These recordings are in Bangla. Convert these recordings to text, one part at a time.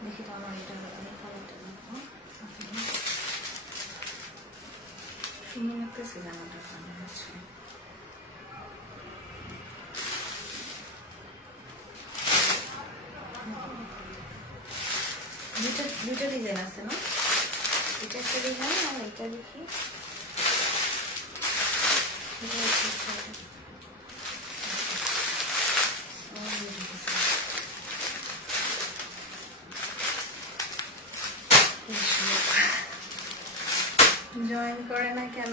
দেখি তো আমার এটা কালারটা দেখো সুন্দর লাগতেছে জামাটা কালার হচ্ছে দুটো ডিজাইন আছে না এটা একটা ডিজাইন আর এটা দেখি জয়েন করে না কেন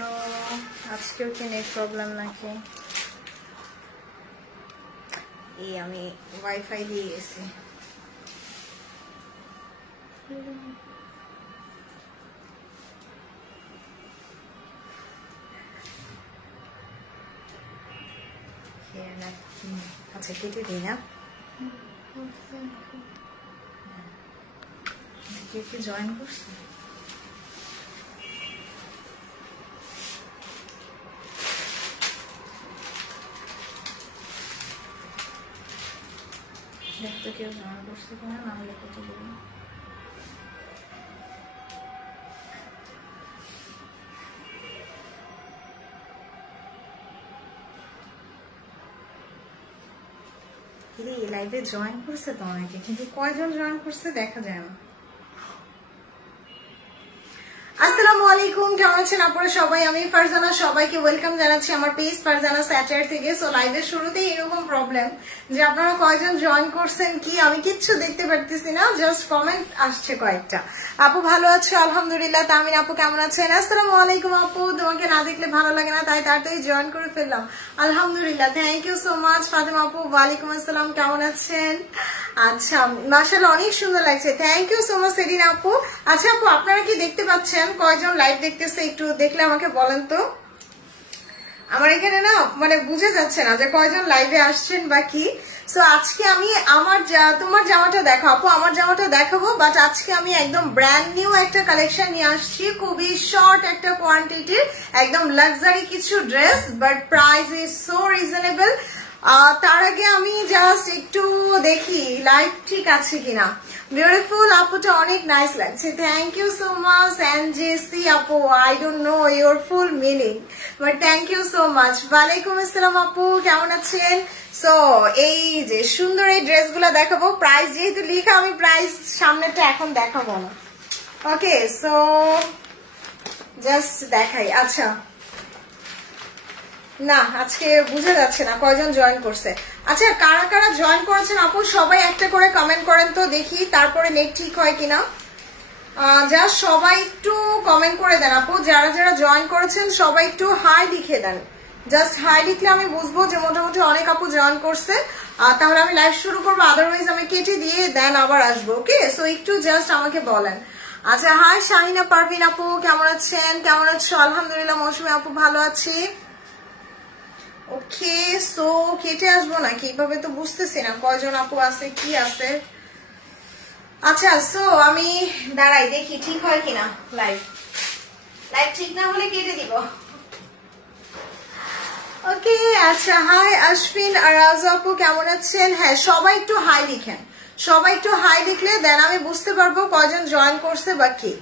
আজকেও কি নেট প্রবলেম নাকি এই আমি ওয়াইফাই দিয়ে গেছি আচ্ছা কেটে দিই না কে কে জয়েন করছে দেখতে কেউ জয়েন করছে কিনা না হলে কত বলবো লাইভে জয়েন করছে তো অনেকে কিন্তু কয়জন জয়েন করছে দেখা যায় না আসসালামু আলাইকুম কেমন আছেন আপনারা সবাই আমি ফারজানা সবাইকে ওয়েলকাম জানাচ্ছি আমার পেজ ফারজানা স্যাটার থেকে সো লাইভের শুরুতেই এরকম প্রবলেম যে আপনারা কয়জন জয়েন করছেন কি আমি কিচ্ছু দেখতে পারতেছি না জাস্ট কমেন্ট আসছে কয়েকটা আপু ভালো আছো আলহামদুলিল্লাহ তামিন আপু কেমন আছেন আসসালামু আলাইকুম আপু তোমাকে না দেখলে ভালো লাগে না তাই তাড়াতাড়ি জয়েন করে ফেললাম আলহামদুলিল্লাহ thank you so much Fatema আপু ওয়ালাইকুম আসসালাম কেমন আছেন আচ্ছা মাশাআল্লাহ অনেক সুন্দর লাগছে থ্যাংক ইউ সো মাচ সেদিন আপু আচ্ছা আপু আপনারা কি দেখতে পাচ্ছেন কয়জন লাইভ দেখতেছে একটু দেখলে আমাকে বলেন তো আমার এখানে না মানে বুঝে যাচ্ছে না যে কয়জন লাইভে আসছেন বা কি সো আজকে আমি আমার তোমার জামাটা দেখো আপু আমার জামাটা দেখাবো বাট আজকে আমি একদম ব্র্যান্ড নিউ একটা কালেকশন নিয়ে আসছি খুবই শর্ট একটা কোয়ান্টিটির একদম লাক্সারি কিছু dress but price is so reasonable তার আগে আমি জাস্ট একটু দেখি লাইভ ঠিক আছে কিনা বিউটিফুল আপুটা অনেক নাইস লাগছে thank you so much NJC আপু I don't know your full meaning but thank you so much ওয়ালাইকুম আসসালাম আপু কেমন আছেন সো এই যে সুন্দর এই ড্রেসগুলো দেখাবো প্রাইস যেহেতু লিখা আমি প্রাইস সামনেটা এখন দেখাবো না ওকে সো জাস্ট দেখাই আচ্ছা না আজকে বুঝে যাচ্ছে না কয়জন জয়েন করছে আচ্ছা কারা কারা জয়েন করেছেন আপু সবাই একটা করে কমেন্ট করেন তো দেখি তারপরে নেট ঠিক হয় কিনা যা সবাই একটু কমেন্ট করে দেন আপু যারা যারা জয়েন করেছেন সবাই একটু হাই লিখে দেন জাস্ট হাই লিখলে আমি বুঝবো যে মোটামুটি অনেক আপু জয়েন করছে তাহলে আমি লাইভ শুরু করবো আদারওয়াইজ আমি কেটে দিয়ে দেন আবার আসবো ওকে সো একটু জাস্ট আমাকে বলেন আচ্ছা হাই শাহিনা পারভিন আপু কেমন আছেন কেমন আছো আলহামদুলিল্লাহ মৌসুমী আপু ভালো আছি ওকে সো কেটে আসবো নাকি এইভাবে তো বুঝতেছি না কয়জন আপু আছে কি আছে আচ্ছা সো আমি দাঁড়াই দেখি ঠিক হয় কিনা লাইভ ঠিক না হলে কেটে দিব ওকে আচ্ছা হাই আশফিন আর আপু কেমন আছেন হ্যাঁ সবাই একটু হাই লিখেন সবাই একটু হাই লিখলে দেন আমি বুঝতে পারবো কয়জন জয়েন করছে বা কি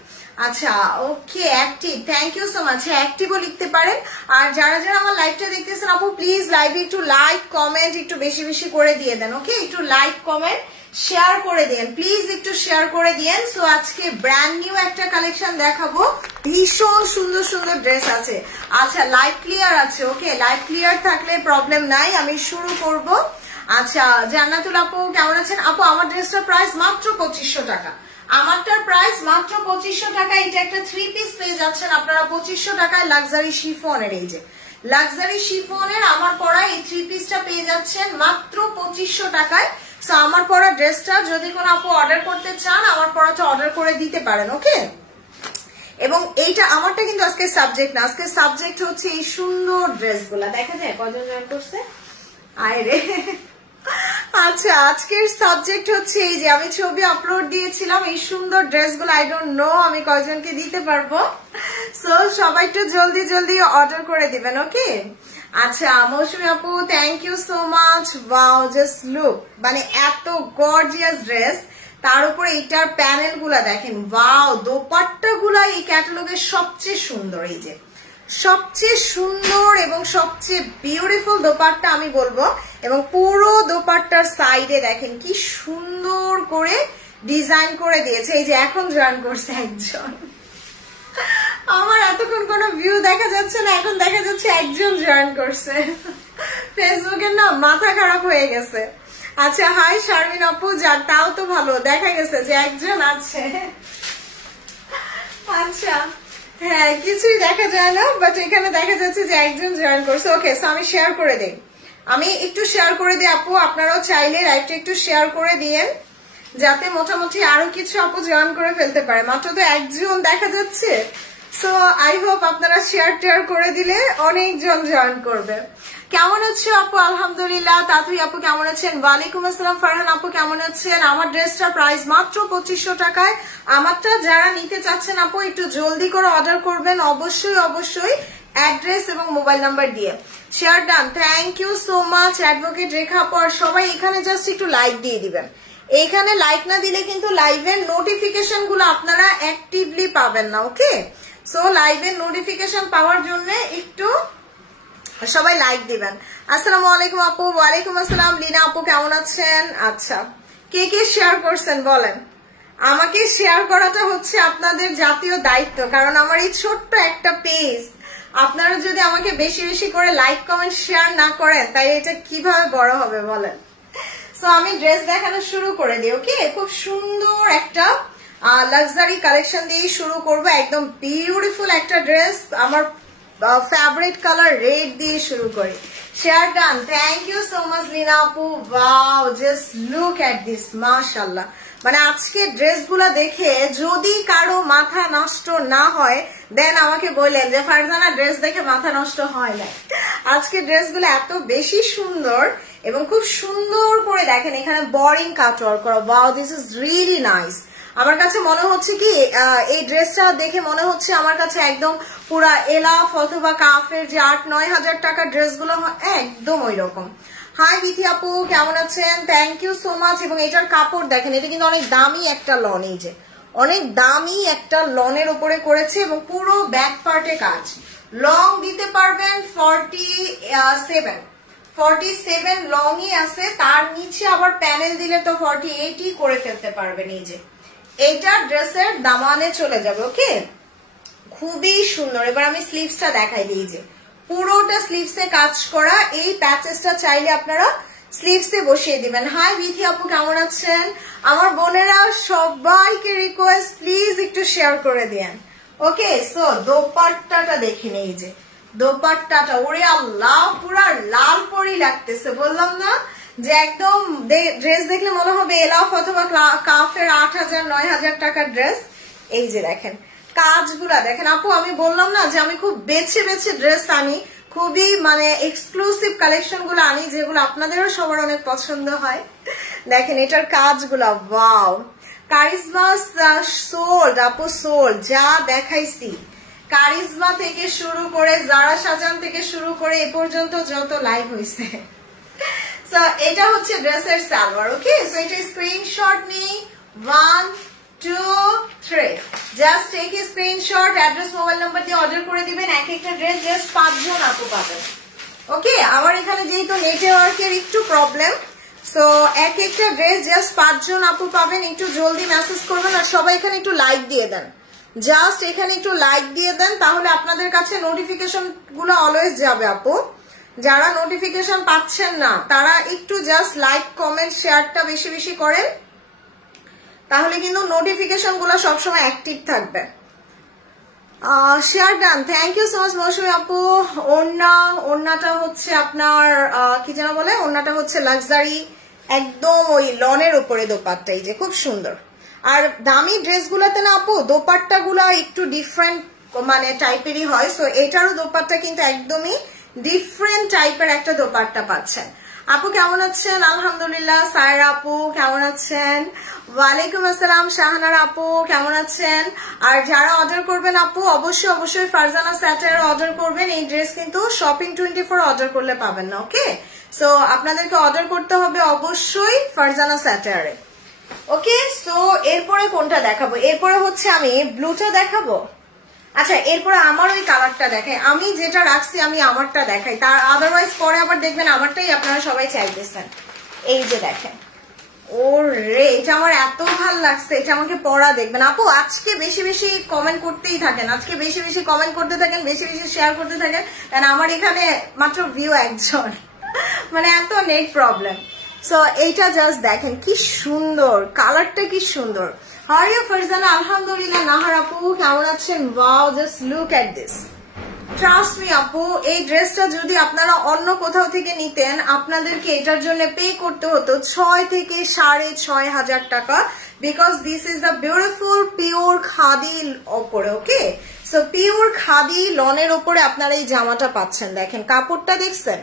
আচ্ছা okay active thank you so much অ্যাক্টিভও লিখতে পারেন আর যারা যারা আমার লাইভটা দেখতেছেন আপু প্লিজ লাইভে একটু লাইক কমেন্ট একটু বেশি বেশি করে দিয়ে দেন ওকে একটু লাইক কমেন্ট শেয়ার করে দেন প্লিজ একটু শেয়ার করে দিয়েন সো আজকে ব্র্যান্ড নিউ একটা কালেকশন দেখাবো ভীষণ সুন্দর সুন্দর ড্রেস আছে আচ্ছা লাইভ ক্লিয়ার আছে ওকে লাইভ ক্লিয়ার থাকলে প্রবলেম নাই আমি শুরু করব আচ্ছা জান্নাতুল আপু কেমন আছেন আপু আমার ড্রেসটার প্রাইস মাত্র 2500 টাকা আমারটার প্রাইস মাত্র 2500 টাকা এটা একটা 3 পিস পেয়ে যাচ্ছেন আপনারা 2500 টাকায় লাক্সারি শিফনের এই যে লাক্সারি শিফনের আমার পরা এই 3 পিসটা পেয়ে যাচ্ছেন মাত্র 2500 টাকায় সো আমার পরা ড্রেসটা যদি কোনো আপু অর্ডার করতে চান আমার পরাটা অর্ডার করে দিতে পারেন ওকে এবং এইটা আমারটা কিন্তু আজকে সাবজেক্ট না আজকে সাবজেক্ট হচ্ছে এই সুন্দর ড্রেসগুলা দেখা যায় কজন জয়েন করছে আয় রে আচ্ছা আজকের সাবজেক্ট হচ্ছে এই যে আমি ছবি আপলোড দিয়েছিলাম এই সুন্দর ড্রেসগুলো আই ডোন্ট নো আমি কয়জনকে দিতে পারবো সো সবাই একটু জলদি জলদি অর্ডার করে দিবেন ওকে আচ্ছা মৌসুমী আপু thank you so much. Wow just look, মানে এত গর্জিয়াস ড্রেস, তার উপরে এটার প্যানেল গুলা দেখেন। ওয়াও, দোপাট্টা গুলা এই ক্যাটালগের সবচেয়ে সুন্দর, এই যে সবচেয়ে সুন্দর এবং সবচেয়ে বিউটিফুল দোপাট্টা আমি বলবো। এবং পুরো দোপাট্টার সাইডে দেখেন কি সুন্দর করে ডিজাইন করে দিয়েছে। এই যে এখন জয়েন করছে একজন, আমার এতক্ষণ কোনো ভিউ দেখা যাচ্ছে না, এখন দেখা যাচ্ছে একজন জয়েন করছে। ফেসবুকের না মাথা খারাপ হয়ে গেছে। আচ্ছা হাই শারমিন আপু, যার তাও তো ভালো, দেখা গেছে যে একজন আছে। আচ্ছা হ্যাঁ, কিছুই দেখা যায় না, বাট এখানে দেখা যাচ্ছে যে একজন জয়েন করছে। ওকে, সো আমি শেয়ার করে দিই, আমি একটু শেয়ার করে দিই আপু, আপনারাও চাইলে লাইভটা একটু শেয়ার করে দিয়েন যাতে মোটামুটি আরো কিছু আপু জয়েন করে ফেলতে পারে। মাত্র তো একজন দেখা যাচ্ছে, সো আই হোপ আপনারা শেয়ার টেয়ার করে দিলে অনেকজন জয়েন করবে। কেমন আছো আপু? আলহামদুলিল্লাহ। তাতুই আপু কেমন আছেন? ওয়ালাইকুম আসসালাম। ফারহান আপু কেমন আছেন? আমার ড্রেসটার প্রাইস মাত্র 2500 টাকায়। আমারটা যারা নিতে চাচ্ছেন আপু একটু জলদি করে অর্ডার করবেন, অবশ্যই অবশ্যই অ্যাড্রেস এবং মোবাইল নাম্বার দিয়ে। Share done, thank you so much advocate Rekha পর। সবাই এখানে জাস্ট একটু লাইক দিয়ে দিবেন। এইখানে লাইক না দিলে কিন্তু লাইভের নোটিফিকেশন গুলো আপনারা অ্যাক্টিভলি পাবেন না। ওকে, সো লাইভের নোটিফিকেশন পাওয়ার জন্য একটু সবাই লাইক দিবেন। আসসালামু আলাইকুম আপু। ওয়ালাইকুম আসসালাম। লিনা আপু কেমন আছেন? আচ্ছা, কে কে শেয়ার করছেন বলেন। আমাকে শেয়ার করাটা হচ্ছে আপনাদের জাতীয় দায়িত্ব, কারণ আমার এই ছোট্ট একটা পেজ, আপনারা যদি আমাকে বেশি বেশি করে লাইক কমেন্ট শেয়ার না করেন তাই এটা কিভাবে বড় হবে বলেন। সো আমি ড্রেস দেখানো শুরু করে দিই। ওকে, খুব সুন্দর একটা লাক্সারি কালেকশন দিয়ে শুরু করব। একদম বিউটিফুল একটা ড্রেস, আমার ফেভারিট কালার রেড দিয়ে শুরু করি। Share done, thank you so much Lina আপু। Wow, just look at this, মাশাআল্লাহ। মানে আজকে ড্রেসগুলো দেখে যদি কারো মাথা নষ্ট না হয় দেন আমাকে বললেন যে ফারজানা ড্রেস দেখে মাথা নষ্ট হয় না। আজকে ড্রেসগুলো এত বেশি সুন্দর এবং খুব সুন্দর করে দেখেন এখানে বোরিং কাটওয়ার্ক করা। Wow, this is really nice. আমার কাছে মনে হচ্ছে কি এই ড্রেসটা দেখে মনে হচ্ছে আমার কাছে একদম পুরা এলাফ অথবা কাফের যে 8-9 হাজার টাকার ড্রেসগুলো একদম ওই রকম। হাই বিথি আপু কেমন আছেন? Thank you so much. এবং এটার কাপড় দেখেন, এটা কিন্তু অনেক দামি একটা লন, এই যে অনেক দামি একটা লনের উপরে করেছে এবং পুরো ব্যাক পার্টে কাজ। লং দিতে পারবেন 47 লংই আছে, তার নিচে আবার প্যানেল দিলে তো 48ই করে ফেলতে পারবেন। এই যে এইটা ড্রেসের দামানে চলে যাবে। ওকে, খুবই সুন্দর। এবার আমি স্লিভসটা দেখাই দিই, যে পুরোটা স্লিভসে কাজ করা। এই প্যাচেসটা চাইলে আপনারা স্লিভসে বসিয়ে দিবেন। হাই বিথি আপু কেমন আছেন? আমার বোনেরা সবাইকে রিকোয়েস্ট প্লিজ একটু শেয়ার করে দেন। ওকে, সো দোপাট্টাটা দেখে নেই, যে দোপাট্টাটা ওরে আল্লাহ পুরা লাল পরি লাগতেছে। বললাম না যে একদম ড্রেস দেখলে মনে হবে এলাফ অথবা কাফের 8,000-9 হাজার টাকার ড্রেস। এই যে দেখেন কাজগুলা দেখেন আপু, আমি বললাম না যে আমি খুব বেছে বেছে ড্রেস আনি, খুবই মানে এক্সক্লুসিভ কালেকশন গুলো আনি যেগুলো আপনাদেরও সবার অনেক পছন্দ হয়। দেখেন এটার কাজগুলা, ওয়াও। কারিজমা সোল্ড আপু, সোল্ড। যা দেখাইছি কারিজমা থেকে শুরু করে জারা সাজান থেকে শুরু করে এ পর্যন্ত যত লাইভ হয়েছে। সো এটা হচ্ছে ড্রেসের সালোয়ার। ওকে, সো এটা স্ক্রিনশট নেই। 1 2 3, just take a screenshot, address mobile number দিয়ে অর্ডার করে দিবেন। এক একটা ড্রেস জাস্ট 5 জন আপু পাবেন। ওকে, আমার এখানে যেহেতু নেটওয়ার্কের একটু প্রবলেম, সো এক একটা ড্রেস জাস্ট 5 জন আপু পাবেন। একটু জলদি মেসেজ করবেন আর সবাই এখানে একটু লাইক দিয়ে দেন। জাস্ট এখানে একটু লাইক দিয়ে দেন, তাহলে আপনাদের কাছে নোটিফিকেশন গুলো অলওয়েজ যাবে আপু। যারা নোটিফিকেশন পাচ্ছেন না তারা একটু জাস্ট লাইক কমেন্ট শেয়ারটা বেশি বেশি করেন, তাহলে কিন্তু নোটিফিকেশন গুলো সবসময় অ্যাক্টিভ থাকবে। Share done, thank you so much Mousumi আপু। ওড়নাটা হচ্ছে আপনার কি যেন বলে, ওড়নাটা হচ্ছে লাক্সারি, একদম ওই লনের উপরে দোপাট্টা, এই যে খুব সুন্দর। আর দামি ড্রেসগুলোতে না আপু দোপাট্টা গুলা একটু ডিফারেন্ট মানে টাইপেরই হয়, সো এটারও দোপাট্টা কিন্তু একদমই ডিফারেন্ট টাইপের একটা দোপাট্টা পাচ্ছেন। আপু কেমন আছেন? আলহামদুলিল্লাহ। সায়রা আপু কেমন আছেন? ওয়ালাইকুম আসসালাম। শাহানার আপু কেমন আছেন? আর যারা অর্ডার করবেন আপু অবশ্যই ফারজানা স্যাটার অর্ডার করবেন। এই ড্রেস কিন্তু শপিং 24 অর্ডার করলে পাবেন না, ওকে? সো আপনাদেরকে অর্ডার করতে হবে অবশ্যই ফারজানা স্যাটারে, ওকে? সো এরপরে কোনটা দেখাবো? এরপরে হচ্ছে আমি ব্লুটা দেখাবো। আচ্ছা, এরপরে আমার ওই কালারটা দেখাই। আমি যেটা রাখছি আমি আমারটা দেখাই, তার আদারওয়াইজ পরে আবার দেখবেন আমারটাই আপনারা সবাই চাইতেছেন। এই যে দেখেন, ওরে এটা আমার এত ভালো লাগছে, এটা আমাকে পড়া দেখবেন আপু। আজকে বেশি বেশি কমেন্ট করতেই থাকেন, আজকে বেশি বেশি কমেন্ট করতে থাকেন, বেশি বেশি শেয়ার করতে থাকেন, কারণ আমার এখানে মাত্র ভিউ একজন, মানে এত নেট প্রবলেম। সো এইটা জাস্ট দেখেন কি সুন্দর, কালারটা কি সুন্দর। How are you, Farzana? আলহামদুলিল্লাহ। নাহার আপু কেমন আছেন? Wow, just look at this. Trust me আপু, এই ড্রেসটা যদি আপনারা অন্য কোথাও থেকে নিতেন আপনাদেরকে এটার জন্য পে করতে হতো 6 থেকে 6,500 টাকা, because this is the beautiful pure khadi ওপরে, ওকে? সো পিওর খাদি লনের ওপরে আপনারা এই জামাটা পাচ্ছেন। দেখেন কাপড়টা দেখছেন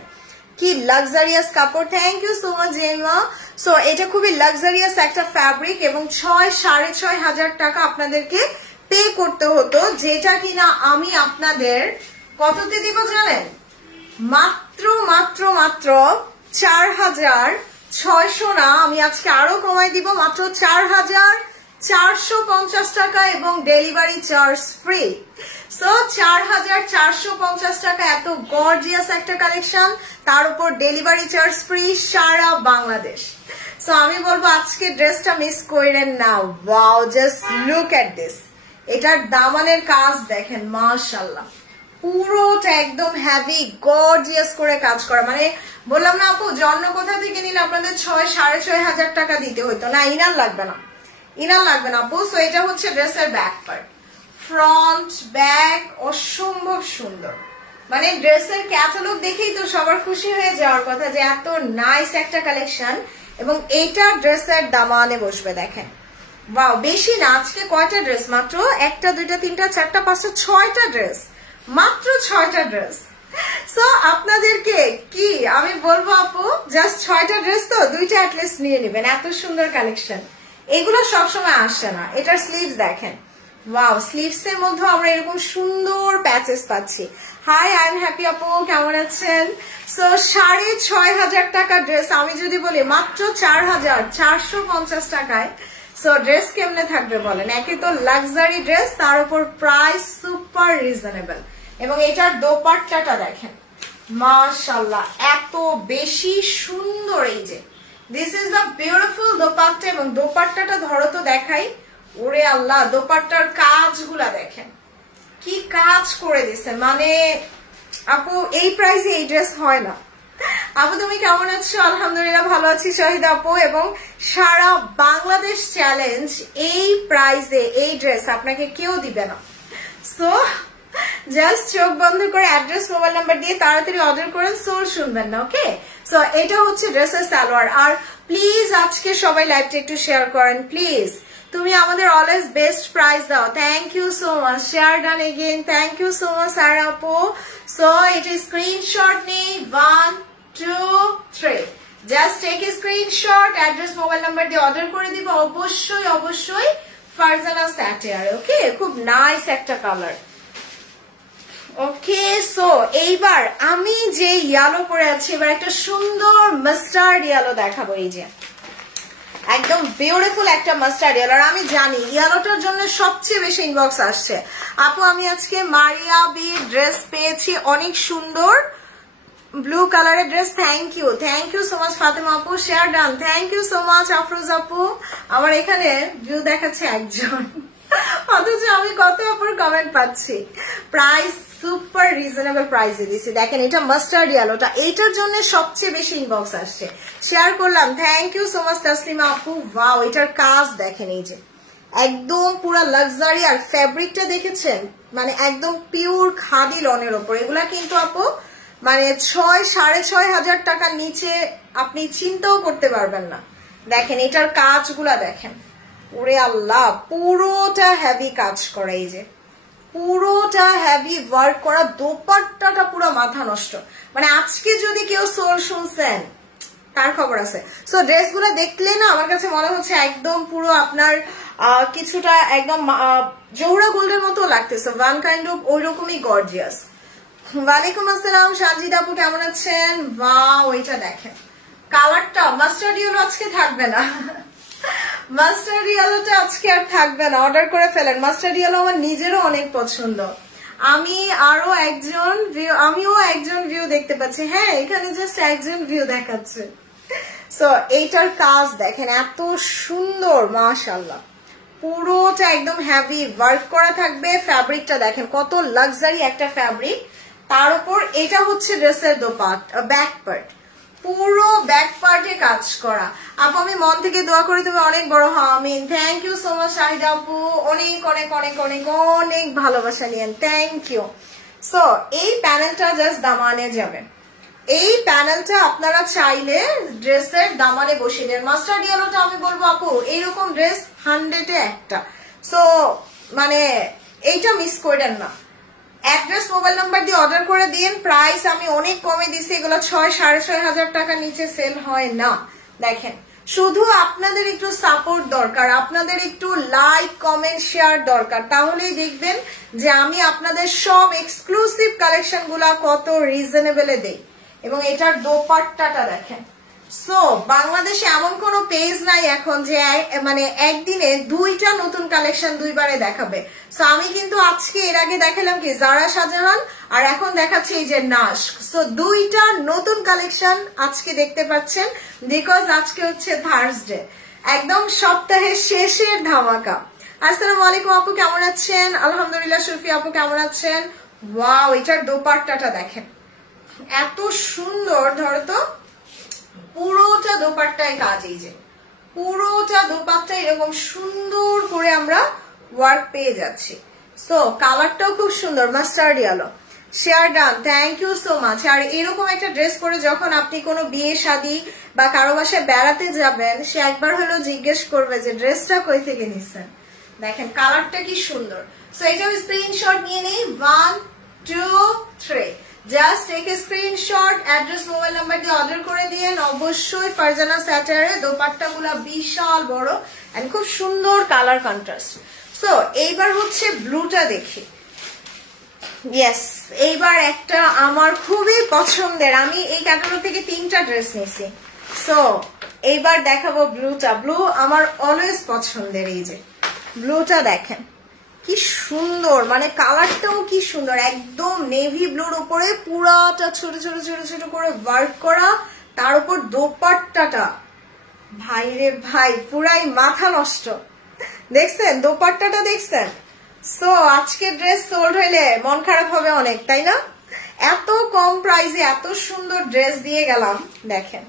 কি লাক্সারিয়াস কাপড়। Thank you so much Jema. So এটা খুবই লাক্সারিয়াস একটা ফ্যাব্রিক এবং 6,500 টাকা আপনাদেরকে পে করতে হতো, যেটা কিনা আমি আপনাদের কততে দিব জানেন? মাত্র মাত্র মাত্র 4,600 না, আমি আজকে আরো কমাই দিব, মাত্র 4,450 টাকা এবং ডেলিভারি চার্জ ফ্রি। সো 4,450 টাকা, এত গর্জিয়াস একটা কালেকশন, তার উপর ডেলিভারি চার্জ ফ্রি সারা বাংলাদেশ। সো আমি বলবো আজকে ড্রেসটা মিস করেন না। Wow, just look at this. এটার দামানের কাজ দেখেন, মাশাআল্লাহ, পুরোটা একদম হেভি গর্জিয়াস করে কাজ করা। মানে বললাম না আপু, জন্য কোথা থেকে নিলে আপনাদের 6,500 টাকা দিতে হতো না। ইনার লাগবে না, ইনার লাগবে না আপু। সো এটা হচ্ছে ড্রেসের ব্যাক পার্ট, ফ্রন্ট ব্যাক অসম্ভব সুন্দর। মানে ড্রেসের ক্যাটালগ দেখেই তো সবার খুশি হয়ে যাওয়ার কথা যে এত নাইস একটা কালেকশন। এবং এইটা ড্রেসের দামানে বসবে দেখেন। ওয়াও, বেশি না, আজকে কয়টা ড্রেস? মাত্র 1টা 2টা 3টা 4টা 5টা 6টা ড্রেস, মাত্র 6টা ড্রেস। সো আপনাদেরকে কি আমি বলবো আপু, জাস্ট 6টা ড্রেস তো 2টা অ্যাটলিস্ট নিয়ে নেবেন, এত সুন্দর কালেকশন। এগুলো সবসময় আসে না। এটার স্লিভস দেখেন, ওয়াও, স্লিভস এর মধ্যে আমরা এরকম সুন্দর প্যাচেস পাচ্ছি। হাই, আই এম হ্যাপি আপু কেমন আছেন? সো 6,500 টাকা ড্রেস আমি যদি বলি মাত্র 4,450 টাকায়, সো ড্রেস কেমনে থাকবে বলেন? একে তো লাক্সারি ড্রেস, তার উপর প্রাইস সুপার রিজনেবল। এবং এটার দোপাট্টাটা দেখেন, মাশাআল্লাহ, এত বেশি সুন্দর। এই যে this is the beautiful dupatta. এবং দোপাট্টাটা ধরো তো দেখাই। ওরে আল্লাহ, দোপাট্টার কাজগুলা দেখেন কি কাজ করে দিছে। মানে আপু এই প্রাইসে এই ড্রেস হয় না। আপু তুমি কেমন আছো? আলহামদুলিল্লাহ ভালো আছি শহীদ আপু। এবং সারা বাংলাদেশ চ্যালেঞ্জ, এই প্রাইসে এই ড্রেস আপনাকে কেউ দিবে না। সো জাস্ট চোখ বন্ধ করে অ্যাড্রেস মোবাইল নাম্বার দিয়ে তাড়াতাড়ি অর্ডার করেন, সোল শুনবেন না, ওকে? সো এটা হচ্ছে ড্রেসের সালোয়ার। আর প্লিজ আজকে সবাই লাইভটা একটু শেয়ার করেন প্লিজ। তুমি আমাদের অলওয়েজ বেস্ট প্রাইস দাও। Thank you so much. Share done again. Thank you so much আর আপু। সো এটা স্ক্রিনশট নেই, 1 2 3, just take a screenshot, address mobile number দিয়ে অর্ডার করে দিব। অবশ্যই অবশ্যই ফারজানা স্যাটার, ওকে? খুব নাইস একটা কালার, ওকে? সো এইবার আমি যে ইয়েলো পরে আছি, এবার একটা সুন্দর মাস্টার্ড ইয়েলো দেখাবো। এই যে একদম বিউটিফুল একটা মাস্টার্ড ইয়েলো। আর আমি জানি ইয়েলোটার জন্য সবচেয়ে বেশি ইনবক্স আসছে। আপু আমি আজকে মারিয়া বি ড্রেস পেয়েছি, অনেক সুন্দর ব্লু কালারের dress. Thank you so much Fatema আপু। Share done. Thank you so much Afroz আপু। আমার এখানে ভিউ দেখাচ্ছে একজন, অথচ আমি কত আপুর কমেন্ট পাচ্ছি। প্রাইস সুপার রিজনেবল প্রাইসে দিচ্ছি। দেখেন এটা মাস্টার্ড ইয়েলোটা, এইটার জন্য সবচেয়ে বেশি ইনবক্স আসছে। শেয়ার করলাম। Thank you so much Taslima আপু। ওয়াও, এটার কাজ দেখেন, এই যে একদম পুরো লাক্সারি। আর ফ্যাব্রিকটা দেখেছেন, মানে একদম পিওর খাদি লনের ওপর। এগুলা কিন্তু আপু মানে 6,500 টাকার নিচে আপনি চিন্তাও করতে পারবেন না। দেখেন এটার কাজগুলা দেখেন, ওরে আল্লাহ, পুরোটা হেভি কাজ করা। এই যে পুরোটা হেভি ওয়ার্ক করা, দোপাট্টাটা পুরো মাথা নষ্ট। মানে আজকে যদি কেউ সোল শুনছেন তার খবর আছে। সো ড্রেসগুলো দেখলে না আমার কাছে মনে হচ্ছে একদম পুরো আপনার কিছুটা একদম জোহরা গোল্ডের মতো লাগতেছে, ওয়ান কাইন্ড অফ ওইরকমই গর্জিয়াস। ওয়ালাইকুম আসসালাম সাজিদ আপু, কেমন আছেন? ওয়াও, এটা দেখেন কালারটা মাস্টার্ড ইয়েলো আজকে থাকবে না, মাস্টার্ড ইয়েলোটা আজকে আর থাকবে না, অর্ডার করে ফেলেন। মাস্টার্ড ইয়েলো আমার নিজেরও অনেক পছন্দ। আমিও একজন ভিউ দেখতে পাচ্ছি। হ্যাঁ, এখানে জাস্ট একজন ভিউ দেখাচ্ছে। সো এইটার কাজ দেখেন এত সুন্দর, মাশাআল্লাহ, পুরোটা একদম হেভি ওয়ার্ক করা থাকবে। ফ্যাব্রিকটা দেখেন কত লাক্সারি একটা ফ্যাব্রিক, তার উপর এটা হচ্ছে ড্রেসের ব্যাক পার্ট, পুরো ব্যাক পার্টে কাজ করা। আপু আমি মন থেকে দোয়া করি তুমি অনেক বড় হও, আমিন। Thank you so much Shahida আপু, অনেক অনেক অনেক অনেক অনেক ভালোবাসা নিয়েন, থ্যাংক ইউ। সো এই প্যানেলটা জাস্ট দামানে যাবে, এই প্যানেলটা আপনারা চাইলে ড্রেসের দামানে বসিয়ে দেন। মাস্টার্ড ইয়েলোটা আমি বলবো আপু এইরকম ড্রেস 100-এ একটা, সো মানে এইটা মিস করেন না। অ্যাড্রেস মোবাইল নাম্বার দিয়ে অর্ডার করে দিন। প্রাইস আমি অনেক কমে দিচ্ছি, এগুলো 6-6.5 টাকার নিচে সেল হয় না। দেখেন শুধু আপনাদের একটু সাপোর্ট দরকার, আপনাদের একটু লাইক কমেন্ট শেয়ার দরকার, তাহলেই দেখবেন যে আমি আপনাদের সব এক্সক্লুসিভ কালেকশন গুলা কত রিজনেবলে দেই। এবং এটার দোপাট্টাটা দেখেন। সো বাংলাদেশে এমন কোন পেজ নাই এখন যে মানে একদিনে 2টা নতুন কালেকশন 2বারে দেখাবে। সো আমি কিন্তু আজকে এর আগে দেখালাম কি জারা শাহজাহান, আর এখন দেখাচ্ছি এই যে নাশ। সো 2টা নতুন কালেকশন আজকে দেখতে পাচ্ছেন, বিকজ আজকে হচ্ছে থার্সডে, একদম সপ্তাহের শেষের ধামাকা। আসসালামু আলাইকুম আপু, কেমন আছেন? আলহামদুলিল্লাহ। সুফি আপু কেমন আছেন? ওয়াও, এটার দোপাট্টাটা দেখেন এত সুন্দর। ধরো তো পুরোটা দোপাট্টায় কাজ, এই যে পুরোটা দোপাট্টা এরকম সুন্দর করে আমরা ওয়ার্ক পেয়ে যাচ্ছি। সো কালারটাও খুব সুন্দর, mustard yellow. Share done, thank you so much. আর এরকম একটা ড্রেস পরে যখন আপনি কোনো বিয়ে শাদী বা কারো বাসায় বেড়াতে যাবেন, সে একবার হলেও জিজ্ঞেস করবে যে ড্রেসটা কই থেকে নিচ্ছেন। দেখেন কালারটা কি সুন্দর। সো এটা স্ক্রিনশট নিয়ে নেই, 1 2 3, just take a screenshot, address mobile number দিয়ে অর্ডার করে দিয়েন। অবশ্যই ফারজানা স্যাটারে দোপাট্টাগুলো বিশাল বড় এন্ড খুব সুন্দর কালার কন্ট্রাস্ট। সো এইবার হচ্ছে ব্লুটা দেখি। ইয়েস, এইবার একটা আমার খুবই পছন্দের, আমি এই ক্যাটালগ থেকে 3টা ড্রেস নিয়েছি। সো এইবার দেখাবো ব্লুটা। ব্লু আমার অলওয়েজ পছন্দের। এই যে ব্লুটা দেখেন কি সুন্দর, মানে কালারটাও কি সুন্দর, একদম নেভি ব্লুর উপরে পুরাটা ছোট ছোট ছোট ছোট করে ওয়ার্ক করা, তার উপর দোপাট্টাটা ভাই রে ভাই পুরাই মাথা নষ্ট। দেখছেন দোপাট্টাটা, দেখছেন? সো আজকে ড্রেস সোল্ড হইলে মন খারাপ হবে অনেক, তাই না? এত কম প্রাইসে এত সুন্দর ড্রেস দিয়ে গেলাম, দেখেন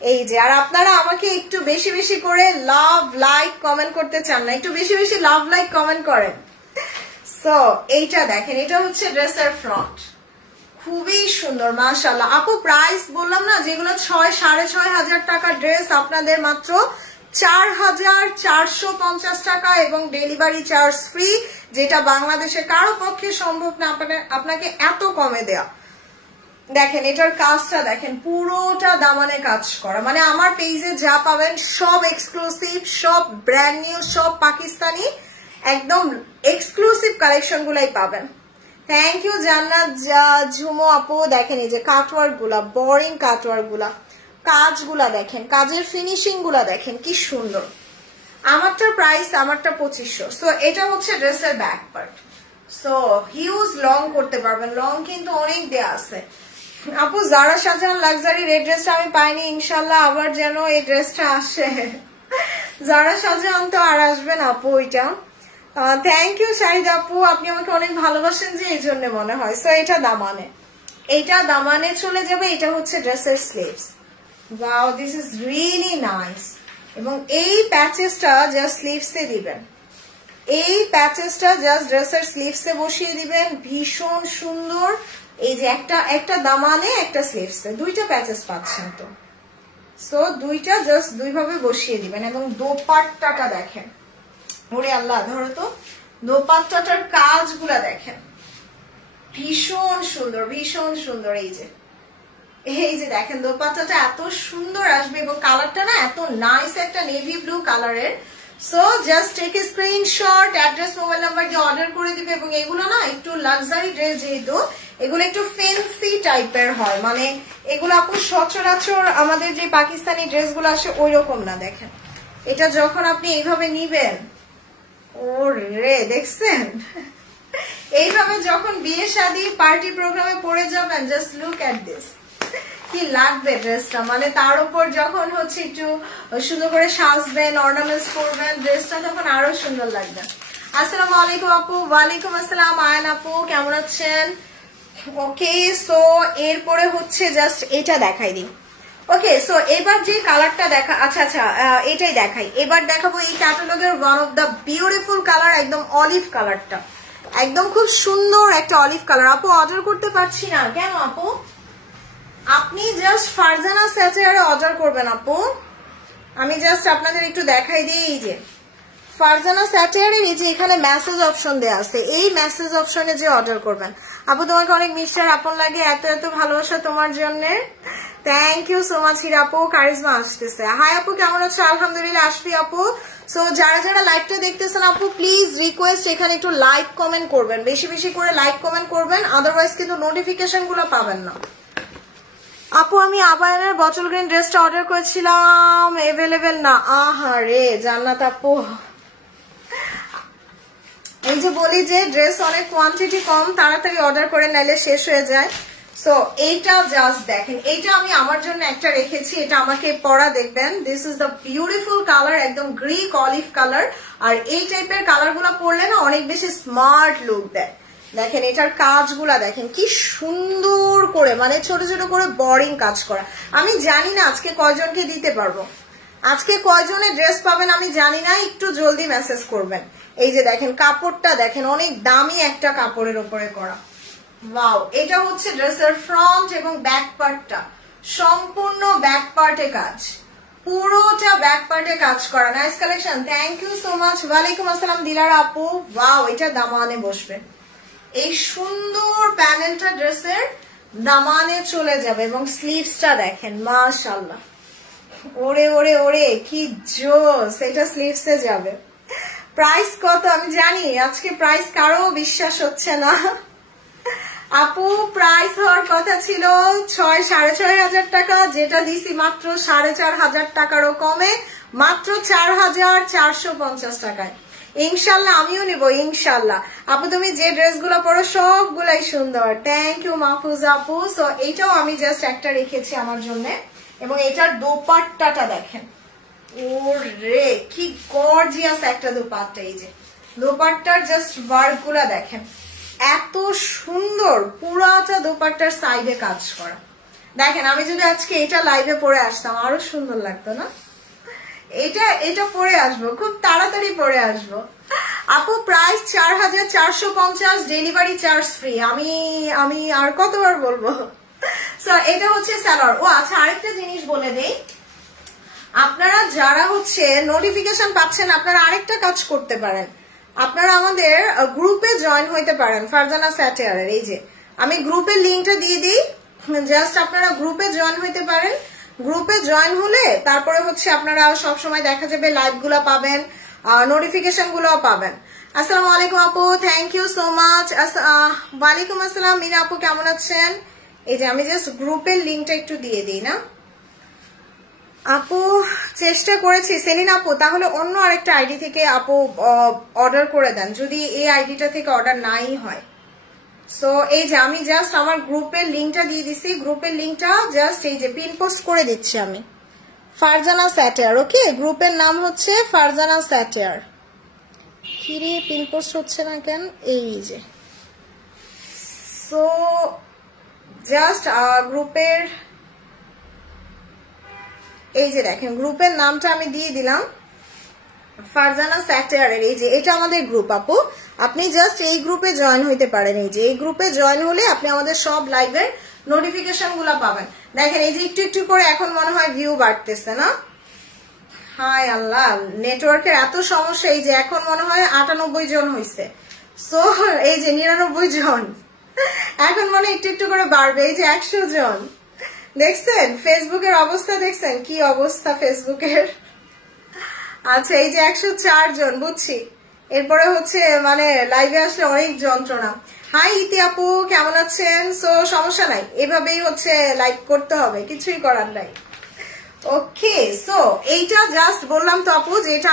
এই যে। আর আপনারা আমাকে একটু বেশি বেশি করে লাভ লাইক কমেন্ট করতে চান না, একটু বেশি বেশি লাভ লাইক কমেন্ট করেন। সো এইটা দেখেন, এটা হচ্ছে ড্রেসের ফ্রন্ট, খুবই সুন্দর মাশাআল্লাহ। আপু প্রাইস বললাম না, যেগুলো 6-6.5 টাকা ড্রেস আপনাদের মাত্র 4,450 টাকা এবং ডেলিভারি চার্জ ফ্রি, যেটা বাংলাদেশে কারো পক্ষে সম্ভব না আপনাকে এত কমে দেয়া। দেখেন এটার কাজটা দেখেন, পুরোটা দামানে কাজ করা, মানে আমার পেজে যা পাবেন সব এক্সক্লুসিভ, সব ব্র্যান্ড নিউ, সব পাকিস্তানি, একদম এক্সক্লুসিভ কালেকশন গুলাই পাবেন। থ্যাংক ইউ জান্নাত ঝুমো আপু। দেখেন এই যে কাটওয়ার্ক গুলা, বোরিং কাটওয়ার্ক গুলা, কাজগুলা দেখেন, কাজের ফিনিশিং গুলা দেখেন কি সুন্দর। আমারটার প্রাইস, আমারটা 2500। সো এটা হচ্ছে ড্রেসের back part. So huge long করতে পারবেন, লং কিন্তু অনেক দেয়া আছে। আপু জারা শাহজাহান লাক্সারি রেড ড্রেসটা আমি পাইনি, ইনশাল্লাহ আবার যেন এই ড্রেসটা আসে। জারা শাহজাহান তো আর আসবে না আপু ওইটা। থ্যাংক ইউ শাহিদ আপু, আপনি আমাকে অনেক ভালোবাসেন যে এই জন্য মনে হয়। সো এটা দামানে, এইটা দামানে চলে যাবে। এটা হচ্ছে ড্রেসের sleeves. Wow, this is really nice. এবং এই প্যাচেসটা জাস্ট স্লিভসে দিবেন, এই প্যাচেসটা জাস্ট ড্রেসের স্লিভসে বসিয়ে দিবেন, ভীষণ সুন্দর। এই যে একটা দামানে একটা স্লিভসে 2টা প্যাচেস পাচ্ছেন তো। সো 2টা জাস্ট 2 ভাবে বসিয়ে দিবেন। এবং দোপাট্টাটা দেখেন, ওরে আল্লাহ, ধরো তো দোপাট্টাটার কাজগুলা দেখেন, ভীষণ সুন্দর ভীষণ সুন্দর। এই যে এই যে দেখেন দোপাট্টাটা এত সুন্দর আসবে এবং কালারটা না এত নাইস একটা নেভি ব্লু কালারের। So just take a screenshot, address, mobile number দিয়ে অর্ডার করে দিবে। এবং এগুলো না একটু লাক্সারি ড্রেস, যেহেতু এগুলো একটু ফ্যান্সি টাইপের হয়, মানে এগুলো আপু সচরাচর আমাদের যে পাকিস্তানি ড্রেসগুলো আসে ওই রকম না। দেখেন এটা যখন আপনি এইভাবে নিবেন, ওরে দেখছেন, এইভাবে যখন বিয়ে শাদী পার্টি প্রোগ্রামে পরে যাবেন, জাস্ট লুক এট দিস, কি লাগবে ড্রেসটা, মানে তার উপর যখন হচ্ছে একটু সুন্দর করে সাজবেন, অর্নামেন্টস করবেন, ড্রেসটা তখন আরো সুন্দর লাগবে। আসসালামু আলাইকুম আপু। ওয়ালাইকুম আসসালাম আয়ন আপু, কেমন আছেন? ওকে, সো এরপরে হচ্ছে জাস্ট এটা দেখাই দিই। ওকে, সো এবার যে কালারটা দেখা, আচ্ছা আচ্ছা এটাই দেখাই। এবার দেখাবো এই ক্যাটালগের one of the beautiful colour, একদম অলিভ কালারটা, একদম খুব সুন্দর একটা অলিভ কালার। আপু অর্ডার করতে পারছি না কেন আপু? আপনি জাস্ট ফারজানা স্যাটেয়ারে অর্ডার করবেন আপু। আমি জাস্ট আপনাদের একটু দেখাই দিই, এই যে ফারজানা স্যাটেয়ারের এই যে এখানে মেসেজ অপশন দেওয়া আছে, এই মেসেজ অপশনে যে অর্ডার করবেন। আপু তোমাকে অনেক মিষ্টার আপন লাগে, এত এত ভালোবাসা তোমার জন্য। থ্যাংক ইউ সো মাচ হিরা আপু। কারিজমা আসতেছে। হাই আপু, কেমন আছো? আলহামদুলিল্লাহ। আসফি আপু, সো যারা যারা লাইভটা দেখতেছেন আপু প্লিজ রিকোয়েস্ট এখানে একটু লাইক কমেন্ট করবেন, বেশি বেশি করে লাইক কমেন্ট করবেন, আদারওয়াইজ কিন্তু নোটিফিকেশন গুলো পাবেন না। আপু আমি আবায়ানের বটল গ্রিন ড্রেসটা অর্ডার করেছিলাম, এভেলেবেল না। আহারে জান্নাত আপু, এই যে বলি যে ড্রেস অনেক কোয়ান্টিটি কম, তাড়াতাড়ি অর্ডার করে নাইলে শেষ হয়ে যায়। সো এইটা জাস্ট দেখেন, এইটা আমি আমার জন্য একটা রেখেছি, এটা আমাকে পরা দেখবেন। This is the beautiful colour, একদম গ্রিক অলিভ কালার। আর এই টাইপের কালার গুলা পরলে না অনেক বেশি স্মার্ট লুক দেয়। দেখেন এটার কাজগুলা দেখেন কি সুন্দর করে, মানে ছোট ছোট করে বোরিং কাজ করা। আমি জানি না আজকে কয়জনকে দিতে পারবো, আজকে কয়জনে ড্রেস পাবেন আমি জানি না, একটু জলদি মেসেজ করবেন। এই যে দেখেন কাপড়টা দেখেন, অনেক দামি একটা কাপড়ের উপরে করা। ওয়াও, এটা হচ্ছে ড্রেসের ফ্রন্ট এবং ব্যাক পার্টটা, সম্পূর্ণ ব্যাক পার্টে কাজ, পুরোটা ব্যাক পার্টে কাজ করা। Nice collection, thank you so much. ওয়ালাইকুম আসসালাম দিলারা আপু। ওয়াও, এটা দামানে বসবে, এই সুন্দর প্যানেলটা ড্রেসের দামানে চলে যাবে। এবং স্লিভসটা দেখেন, মাশাআল্লাহ, ওরে ওরে ওরে কি জোস, এটা স্লিভসে যাবে। প্রাইস কত আমি জানি, আজকে প্রাইস কারো বিশ্বাস হচ্ছে না আপু। প্রাইস হওয়ার কথা ছিল 6,500 টাকা, যেটা দিছি মাত্র 4,500 টাকারও কমে, মাত্র 4,450 টাকায়। ইনশাল্লাহ আমিও নিব ইনশাল্লাহ। আপু তুমি যে ড্রেসগুলো পরো সবগুলাই সুন্দর। থ্যাংক ইউ মাহফুজ আপু। সো এইটাও আমি জাস্ট একটা রেখেছি আমার জন্য। এবং এটার দোপাট্টাটা দেখেন, ওরে কি গর্জিয়াস একটা দোপাট্টা। এই যে দোপাট্টার জাস্ট ওয়ার্ক গুলা দেখেন, এত সুন্দর, পুরাটা দোপাট্টার সাইডে কাজ করা। দেখেন আমি যদি আজকে এটা লাইভে পরে আসতাম আরো সুন্দর লাগতো না? এটা পরে আসবো, খুব তাড়াতাড়ি পরে আসবো। আপু প্রাইস 4,450, ডেলিভারি চার্জ ফ্রি। আমি আর কতবার বলবো? সো এটা হচ্ছে সালোয়ার। ও আচ্ছা, আরেকটা জিনিস বলে দেই, আপনারা যারা হচ্ছে নোটিফিকেশন পাচ্ছেন, আপনারা আরেকটা কাজ করতে পারেন, আপনারা আমাদের গ্রুপে জয়েন হইতে পারেন ফারজানা স্যাটেয়ারের। এই যে আমি গ্রুপের লিঙ্কটা দিয়ে দিই, জাস্ট আপনারা গ্রুপে জয়েন হইতে পারেন। গ্রুপে জয়েন হলে তারপরে হচ্ছে আপনারা সবসময় দেখা যাবে লাইভ গুলা পাবেন, নোটিফিকেশন গুলো পাবেন। আসসালামু আলাইকুম আপু, থ্যাংক ইউ সো মাচ। ওয়ালাইকুম আসসালাম মিনা আপু, কেমন আছেন? এই যে আমি জাস্ট গ্রুপের লিঙ্কটা একটু দিয়ে দিই না আপু, চেষ্টা করেছি। সেলিন আপু তাহলে অন্য আরেকটা আইডি থেকে আপু অর্ডার করে দেন, যদি এই আইডিটা থেকে অর্ডার নাই হয়। সো এই যে আমি জাস্ট আমার গ্রুপের লিঙ্কটা দিয়ে দিছি, গ্রুপের লিঙ্কটা জাস্ট এই যে পিন পোস্ট করে দিচ্ছি আমি, ফারজানা স্যাটেয়ার। ওকে, গ্রুপের নাম হচ্ছে ফারজানা স্যাটেয়ার। কিরে পিন পোস্ট হচ্ছে না কেন? এই যে সো জাস্ট গ্রুপের এই যে দেখেন গ্রুপের নামটা আমি দিয়ে দিলাম ফারজানা স্যাটেয়ারের। এই যে এটা আমাদের গ্রুপ আপু, আপনি জাস্ট এই গ্রুপে জয়েন হইতে পারেন। এই যে এই গ্রুপে জয়েন হলে আপনি আমাদের সব লাইভের নোটিফিকেশন গুলা পাবেন। দেখেন এই যে একটু একটু করে এখন মনে হয় ভিউ বাড়তেছে না? হায় আল্লাহ, নেটওয়ার্কের এত সমস্যা। এই যে এখন মনে হয় 98 জন হয়েছে, সো এই যে 99 জন, এখন মনে একটু একটু করে বাড়বে। এই যে 100 জন, দেখছেন ফেসবুকের অবস্থা, দেখছেন কি অবস্থা ফেসবুকের। আচ্ছা এই যে 104 জন, বুঝছি। এরপরে হচ্ছে মানে লাইভে আসলে অনেক যন্ত্রণা। হাই ইতি আপু, কেমন আছেন? সো সমস্যা নাই, এভাবেই হচ্ছে লাইভ করতে হবে, কিছুই করার নাই। ওকে, সো এইটা জাস্ট বললাম তো আপু যে এটা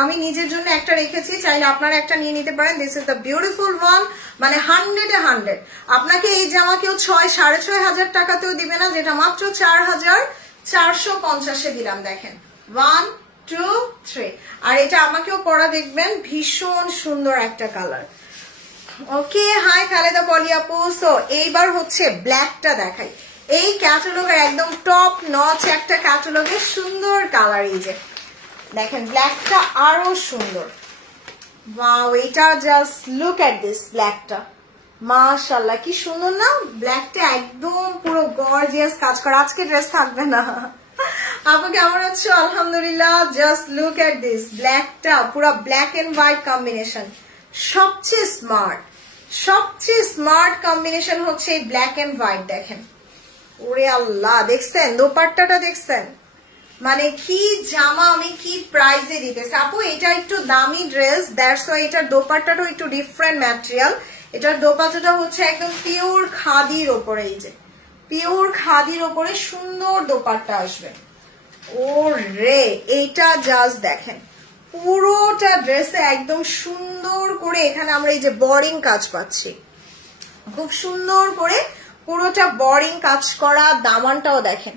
আমি নিজের জন্য একটা রেখেছি, চাইলে আপনারা একটা নিয়ে নিতে পারেন। This is the beautiful one, মানে 100-এ 100। আপনাকে এই জামা কেউ 6,500 টাকাতেও দিবে না, যেটা মাত্র 4,450-এ দিলাম। দেখেন 1 2 3, আর এটা আমাকেও পরা দেখবেন, ভীষণ সুন্দর একটা কালার। ওকে, হাই খালেদা পলি আপু। সো এইবার হচ্ছে ব্ল্যাকটা দেখাই। এই ক্যাটালগের একদম টপ নচ একটা ক্যাটালগের সুন্দর কালার। এই যে দেখেন ব্ল্যাকটা আরো সুন্দর। ওয়াও, এটা জাস্ট লুক এট দিস ব্ল্যাকটা, মাশাআল্লাহ কি সুন্দর না? ব্ল্যাকটা একদম পুরো গর্জিয়াস কাজ করা। আজকে ড্রেস থাকবে না। আপু কেমন আছো? আলহামদুলিল্লাহ। জাস্ট লুক এট দিস ব্ল্যাকটা, পুরো ব্ল্যাক এন্ড হোয়াইট কম্বিনেশন। সবচেয়ে স্মার্ট কম্বিনেশন হচ্ছে এই ব্ল্যাক এন্ড হোয়াইট। দেখেন ওরে আল্লাহ, দেখছেন দোপাট্টাটা, দেখছেন মানে কি জামা আমি কি প্রাইসে দিতেছি। আপু এটা একটু দামি ড্রেস, দ্যাটস ওয়াই এটার দোপাট্টাটাও একটু ডিফারেন্ট ম্যাটেরিয়াল। এটার দোপাট্টাটা হচ্ছে একদম পিওর খাদির ওপরে। এই যে পিওর খাদির ওপরে সুন্দর দোপাট্টা আসবে। ও রে, এইটা জাস্ট দেখেন পুরোটা ড্রেসে একদম সুন্দর করে এখানে আমরা এই যে বোরিং কাজ পাচ্ছি, খুব সুন্দর করে পুরোটা বোরিং কাজ করা। দামানটাও দেখেন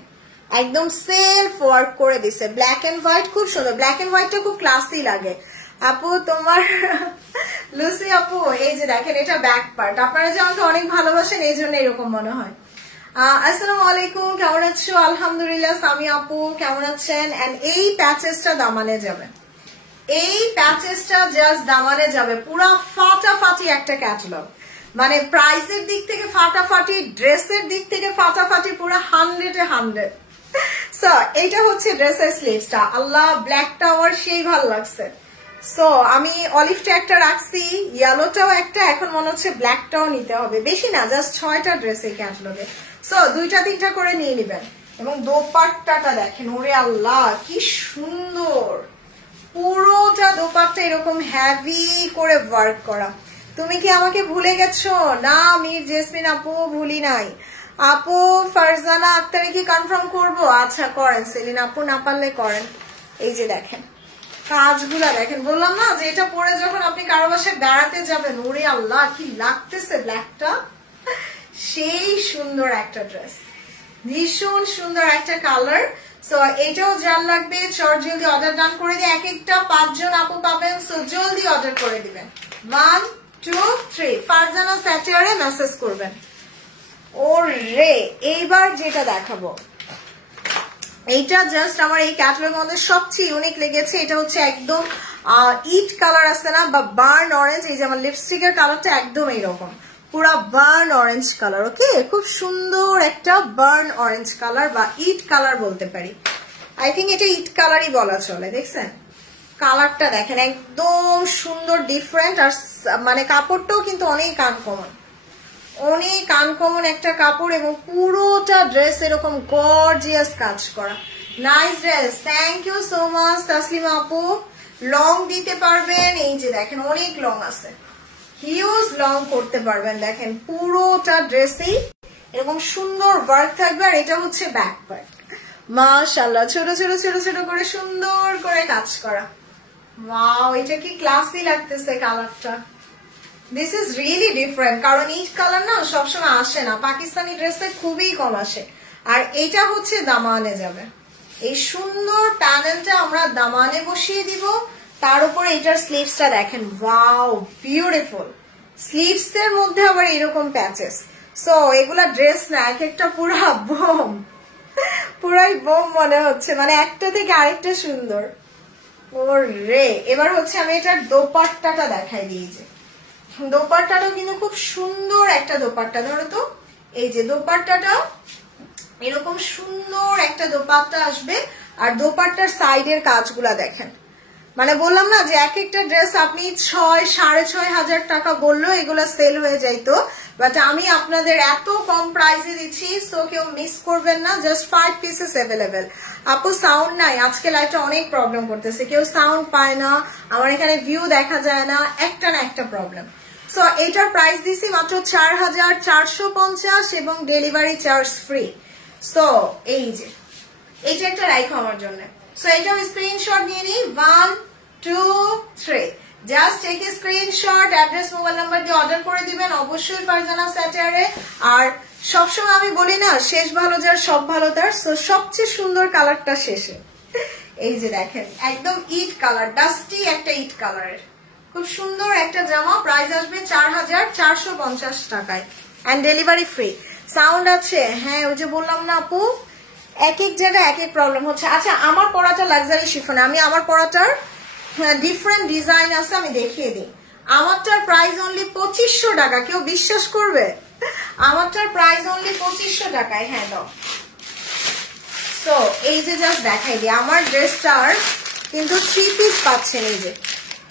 একদম সেলফ ওয়ার্ক করে দিছে, ব্ল্যাক এন্ড হোয়াইট, খুব সুন্দর। ব্ল্যাক এন্ড হোয়াইটটা খুব ক্লাসি লাগে। আপু তোমার লুসি আপু, এই যে দেখেন এটা ব্যাক পার্ট। আপনারা যে আমাকে অনেক ভালোবাসেন এই জন্য এরকম মনে হয়। আসসালামু আলাইকুম, কেমন আছো? আলহামদুলিল্লাহ। সামি আপু কেমন আছেন? এন্ড এই প্যাচেসটা দামানে যাবে, এই প্যাচেসটা জাস্ট দামানে যাবে। পুরা ফাটাফাটি একটা ক্যাটালগ, মানে প্রাইসের দিক থেকে ফাটাফাটি, ড্রেসের দিক থেকে ফাটাফাটি, পুরো 100-এ 100। সো এইটা হচ্ছে ড্রেসের স্লিভসটা। আল্লাহ, ব্ল্যাকটা আমার সেই ভালো লাগছে। সো আমি অলিভটা একটা রাখছি, ইয়েলোটাও একটা, এখন মনে হচ্ছে ব্ল্যাকটাও নিতে হবে। বেশি না, জাস্ট 6টা ড্রেস এই ক্যাটালগে। সো 2-3টা করে নিয়ে নিবেন। এবং দোপাট্টাটা দেখেন, ওরে আল্লাহ কি সুন্দর, পুরোটা দোপাট্টা এরকম হেভি করে ওয়ার্ক করা। তুমি কি আমাকে ভুলে গেছো? না মীর জেসমিন আপু, ভুলি নাই। আপু ফারজানা আক্তারে কি কনফার্ম করবো? আচ্ছা করেন, সেলিন আপু না পারলে করেন। এই যে দেখেন কাজগুলা দেখেন, বললাম না যে এটা পরে যখন আপনি কারো বাসায় বেড়াতে যাবেন, ওরে আল্লাহ কি লাগতেছে ব্ল্যাকটা, সেই সুন্দর একটা ড্রেস, ভীষণ সুন্দর একটা কালার। সো এটাও যার লাগবে চট জলদি অর্ডার ডান করে দিয়ে, এক একটা 5 জন আপু পাবেন। সো জলদি অর্ডার করে দিবেন। 1 2 3 ফারজানা স্যাটারে মেসেজ করবেন। ওরে, এইবার যেটা দেখাবো এইটা জাস্ট আমার এই ক্যাটালগের মধ্যে সবচেয়ে ইউনিক লেগেছে। এটা হচ্ছে একদম ইট কালার আছে না, বা বার্ন অরেঞ্জ। এই যে আমার লিপস্টিকের কালারটা একদম এইরকম, পুরা বার্ন অরেঞ্জ কালার। ওকে, খুব সুন্দর একটা বার্ন অরেঞ্জ কালার বা ইট কালার বলতে পারি। আই থিঙ্ক এটা ইট কালারই বলা চলে। দেখছেন কালারটা দেখেন একদম সুন্দর, ডিফারেন্ট। আর মানে কাপড়টাও কিন্তু অনেক আনকমন, অনেক আনকমন একটা কাপড়। এবং পুরোটা ড্রেস এরকম গর্জিয়াস কাজ করা, nice dress. Thank you so much Taslima আপু। লং দিতে পারবেন, এই যে দেখেন অনেক লং আছে, হিউজ লং করতে পারবেন। দেখেন পুরোটা ড্রেসেই এরকম সুন্দর ওয়ার্ক থাকবে। আর এটা হচ্ছে ব্যাক পার্ট, মাশাআল্লাহ ছোট ছোট ছোট ছোট করে সুন্দর করে কাজ করা। ওয়াও, এটা কি ক্লাসি লাগতেছে কালারটা। দিস ইজ রিয়েলি ডিফারেন্ট, কারণ এই কালার না সবসময় আসে না, পাকিস্তানি ড্রেসে খুবই কম আসে। আর এইটা হচ্ছে দামানে যাবে। এই সুন্দর প্যানেলটা আমরা দামানে বসিয়ে দিব, তার উপরে এটার স্লিভসটা দেখেন, ওয়াও বিউটিফুল। স্লিভস এর মধ্যে আবার এরকম প্যাচেস। সো এগুলা ড্রেস না, এক একটা পুরা বোম, পুরাই বোম মনে হচ্ছে, মানে একটা থেকে আরেকটা সুন্দর। ওরে, এবার হচ্ছে আমি এটার দোপাট্টাটা দেখাই দিয়েছি। দোপাট্টাটাও কিন্তু খুব সুন্দর একটা দোপাট্টা। ধরো তো, এই যে দোপাট্টাটা এরকম সুন্দর একটা দোপাট্টা আসবে। আর দোপাট্টার সাইডের কাজগুলা দেখেন, মানে বললাম না যে এক একটা ড্রেস আপনি 6,500 টাকা বললেও এগুলো সেল হয়ে যাইতো, বাট আমি আপনাদের এত কম প্রাইসে দিচ্ছি, সো কেউ মিস করবেন না। Just 5 pieces available. আপু সাউন্ড নাই, আজকে লাইভটা অনেক প্রবলেম করতেছে, কেউ সাউন্ড পায় না, আমার এখানে ভিউ দেখা যায় না, একটা না একটা প্রবলেম। সো এটার প্রাইস দিছি মাত্র 4,450 এবং ডেলিভারি চার্জ ফ্রি। সো এই যে এইটা একটা রাইখো আমার জন্য। সো এটাও স্ক্রিনশট নিয়ে নিই। 1 2 3, just take a screenshot, address mobile number দিয়ে অর্ডার করে দিবেন অবশ্যই ফারজানা স্যাটারে। আর সবসময় আমি বলি না, শেষ ভালো যার সব ভালো তার। সো সবচেয়ে সুন্দর কালারটা শেষে। এই যে দেখেন একদম ইট কালার, ডাস্টি একটা ইট কালারের খুব সুন্দর একটা জামা। প্রাইস আসবে 4,450 টাকায় এন্ড ডেলিভারি ফ্রি। সাউন্ড আছে? হ্যাঁ, ওই যে বললাম না আপু, এক এক জায়গায় এক এক প্রবলেম হচ্ছে। আচ্ছা, আমার পরাটা লাক্সারি শিফনে, আমি আমার পরাটার ডিফারেন্ট ডিজাইন আছে, আমি দেখিয়ে দিই। আমারটার প্রাইস অনলি 2500 টাকা। কেউ বিশ্বাস করবে? আমারটার প্রাইস অনলি 2500 টাকায়। হ্যাঁ দাও। সো এই যে জাস্ট দেখাই দিই, আমার ড্রেসটার কিন্তু 3 পিস পাচ্ছেন। এই যে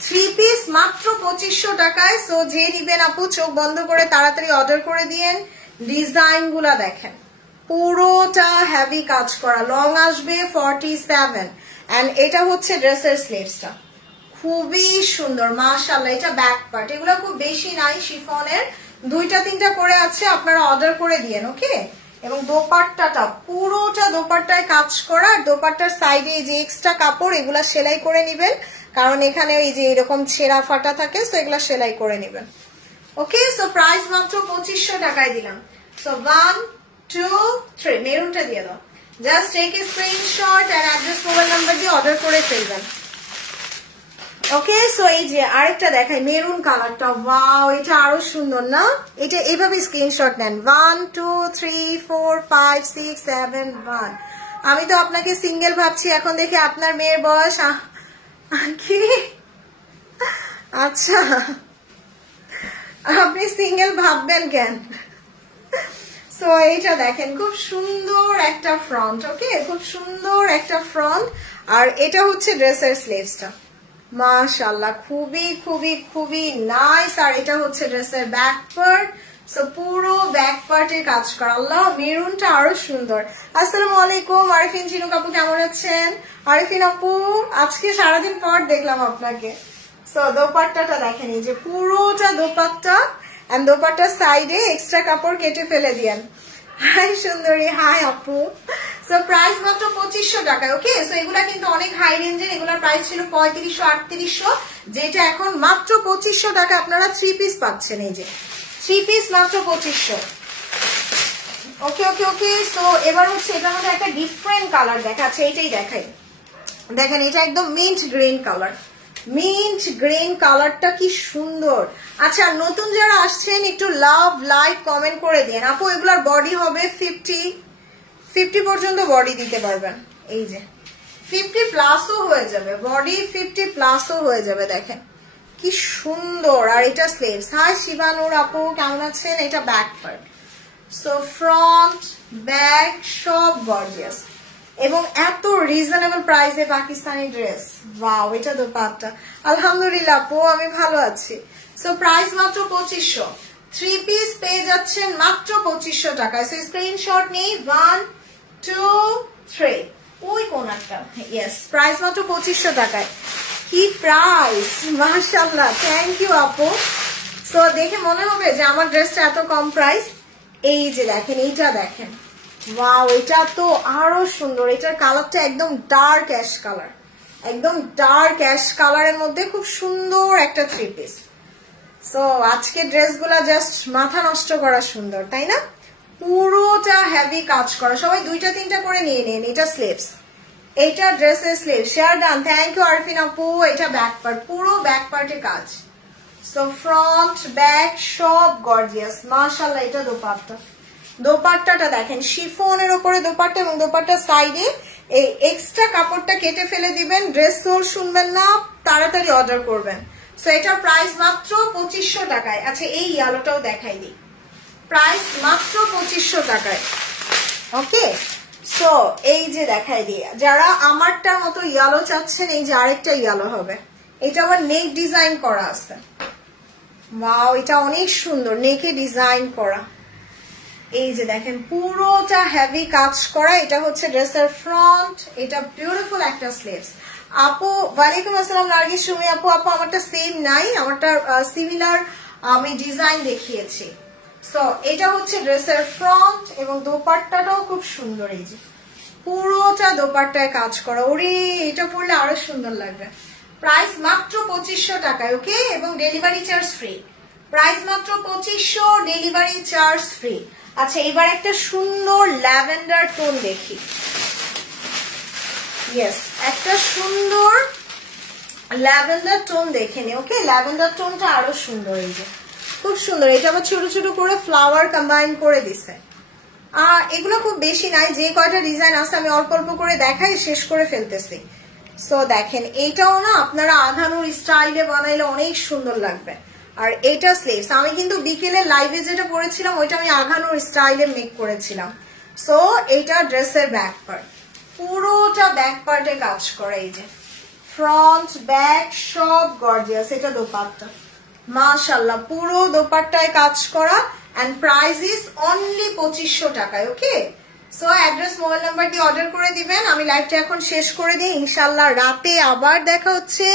3 পিস মাত্র 2500 টাকায়। সো যে নিবেন আপু চোখ বন্ধ করে তাড়াতাড়ি অর্ডার করে দিয়েন। ডিজাইন গুলা দেখেন, পুরোটা হেভি কাজ করা, লং আসবে 47 এন্ড এটা হচ্ছে ড্রেসের স্লিভসটা, খুবই সুন্দর মাশাআল্লাহ। এটা ব্যাক পার্ট, এগুলো খুব বেশি নাই শিফনের, 2টা 3টা করে আছে, আপনারা অর্ডার করে দিয়েন। ওকে। এবং দোপাট্টাটা পুরোটা দোপাট্টায় কাজ করা, আর দোপাট্টার সাইডে এই যে এক্সট্রা কাপড় এগুলা সেলাই করে নিবেন, কারণ এখানে এই যে এরকম ছেঁড়া ফাটা থাকে, সো এগুলা সেলাই করে নিবেন। ওকে। সো প্রাইস মাত্র 2500 টাকায় দিলাম। সো 1 2 3, মেরুনটা দিয়ে দাও। জাস্ট টেক এ স্ক্রিনশট আর অ্যাড্রেস মোবাইল নাম্বার দিয়ে অর্ডার করে ফেলবেন। ওকে। সো এই যে আরেকটা দেখাই, মেরুন কালারটা, ওয়াও, এটা আরো সুন্দর না? এটা এইভাবে স্ক্রিনশট নেন। 1 2 3 4 5 6 7 1। আমি তো আপনাকে সিঙ্গেল ভাবছি, এখন দেখি আপনার মেয়ের বয়স কি? আচ্ছা, আপনি সিঙ্গেল ভাববেন কেন? সো এইটা দেখেন, খুব সুন্দর একটা ফ্রন্ট। ওকে, খুব সুন্দর একটা ফ্রন্ট, আর এটা হচ্ছে ড্রেসের স্লিভসটা, মাশাআল্লাহ, খুবই খুবই খুবই নাইস। আর এটা হচ্ছে ড্রেসের ব্যাক পার্ট। সো পুরো ব্যাক পার্টে কাজ করা। আল্লাহ, মেরুনটা আরো সুন্দর। আসসালামু আলাইকুম আরিফিন চিনু আপু, কেমন আছেন? আরিফিন আপু, আজকে সারাদিন পর দেখলাম আপনাকে। সো দোপাট্টাটা দেখেন, এই যে পুরোটা দোপাট্টা, এন্ড দোপাট্টার সাইডে এক্সট্রা কাপড় কেটে ফেলে দিয়েন। হাই সুন্দরী, হাই আপু। সো প্রাইস মাত্র 2500 টাকায়। ওকে। সো এগুলা কিন্তু অনেক হাই রেঞ্জের, এগুলার প্রাইস ছিল 3500 3800, যেটা এখন মাত্র 2500 টাকা আপনারা 3 পিস পাচ্ছেন। এই যে 3 পিস মাত্র 2500। ওকে ওকে ওকে। সো এবার হচ্ছে এটার মধ্যে একটা ডিফারেন্ট কালার দেখাচ্ছে, এটাই দেখাই। দেখেন, এটা একদম mint green colour, mint green কালারটা কি সুন্দর। আচ্ছা, নতুন যারা আসছেন একটু লাভ লাইক কমেন্ট করে দিন। আপু এগুলার বডি হবে 50 পর্যন্ত বডি দিতে পারবেন। এই যে 50 প্লাসও হয়ে যাবে, বডি 50 প্লাসও হয়ে যাবে। দেখেন কি সুন্দর। আর এটা স্লিভস। হাই শিবানুর আপু, কেমন আছেন? এটা back part. So front back সব গর্জিয়াস এবং এত রিজনেবল প্রাইসে পাকিস্তানি ড্রেস। ওয়াও, এটা দোপাট্টা। আলহামদুলিল্লাহ আপু, আমি ভালো আছি। সো প্রাইস মাত্র 2500। 3 পিস পেয়ে যাচ্ছেন মাত্র 2500 টাকায়। সো স্ক্রিনশট নেই। 1 2 3, ওই কোনারটা। ইয়েস, প্রাইস মাত্র 2500 টাকায়। কি প্রাইস, মাশাআল্লাহ, থ্যাংক ইউ আপু। সো দেখে মনে হবে যে আমার ড্রেসটা এত কম প্রাইস। এই যে দেখেন, এইটা দেখেন, ওয়াও, এটা তো আরো সুন্দর। এটার কালারটা একদম ডার্ক অ্যাশ কালার, একদম ডার্ক অ্যাশ কালারের মধ্যে খুব সুন্দর একটা 3 পিস। সো আজকে ড্রেসগুলা জাস্ট মাথা নষ্ট করা সুন্দর, তাই না? পুরোটা হেভি কাজ করা। সবাই 2টা 3টা করে নিয়ে নিন। এটা স্লিভস, এটা ড্রেসের sleeve. Share done, thank you Arfin আপু। এটা ব্যাক পার্ট, পুরো ব্যাক পার্টে কাজ। সো ফ্রন্ট ব্যাক সব গর্জিয়াস, মাশাআল্লাহ। এটা দোপাট্টা, দোপাট্টাটা দেখেন, শিফনের উপরে দোপাট্টা এবং দোপাট্টার সাইডে এই এক্সট্রা কাপড়টা কেটে ফেলে দিবেন। ড্রেস সোল শুনবেন না, তাড়াতাড়ি অর্ডার করবেন। সো এটার প্রাইস মাত্র 2500 টাকায়। আচ্ছা, এই ইয়েলোটাও দেখাই দিই, প্রাইস মাত্র 2500 টাকায়। ওকে, সো এই যে দেখাই দিয়ে, যারা আমারটার মতো ইয়েলো চাচ্ছেন, এই যে আরেকটা ইয়েলো হবে, এটা আবার নেক ডিজাইন করা আছে। ওয়াও, এটা অনেক সুন্দর, নেকে ডিজাইন করা। এই যে দেখেন পুরোটা হেভি কাজ করা। এটা হচ্ছে ড্রেসের ফ্রন্ট, এটা বিউটিফুল একটা স্লিভস। আপু ওয়ালাইকুম আসসালাম নার্গিস সুমি আপু। আপু আমারটা সেম নাই, আমারটা সিমিলার আমি ডিজাইন দেখিয়েছি। সো এটা হচ্ছে ড্রেসের ফ্রন্ট এবং দোপাট্টাটাও খুব সুন্দর। এই যে পুরোটা দোপাট্টায় কাজ করা। ওরে এটা পরলে আরো সুন্দর লাগবে। প্রাইস মাত্র 2500 টাকায়, ওকে, এবং ডেলিভারি চার্জ ফ্রি। প্রাইস মাত্র 2500, ডেলিভারি চার্জ ফ্রি। আচ্ছা, এবার একটা সুন্দর ল্যাভেন্ডার টোন দেখি। ইয়েস, একটা সুন্দর ল্যাভেন্ডার টোন দেখে নি। ওকে, ল্যাভেন্ডার টোনটা আরো সুন্দর। এই যে খুব সুন্দর, এটা আবার ছোট ছোট করে ফ্লাওয়ার কম্বাইন করে দিছে। আর এগুলো খুব বেশি নাই, যে কয়টা ডিজাইন আছে আমি অল্প অল্প করে দেখাই, শেষ করে ফেলতেছি। সো দেখেন এইটাও না আপনারা আধানুর স্টাইলে বানাইলে অনেক সুন্দর লাগবে। আর এটা স্লিভস, আমি কিন্তু বিকেলে লাইভে যেটা পরেছিলাম ওইটা আমি আঘানুর স্টাইলে মেক করেছিলাম। সো এইটা ড্রেসের ব্যাক পার্ট, পুরোটা ব্যাক পার্টে কাজ করা। এই যে ফ্রন্ট ব্যাক সব গর্জিয়াস। এটা দোপাট্টা, মাশাআল্লাহ পুরো দোপাট্টায় কাজ করা। এন্ড প্রাইস ইজ অনলি 2500 টাকায়। ওকে, সো অ্যাড্রেস মোবাইল নাম্বার দিয়ে অর্ডার করে দিবেন। আমি লাইভটা এখন শেষ করে দিই, ইনশাআল্লাহ রাতে আবার দেখা হচ্ছে।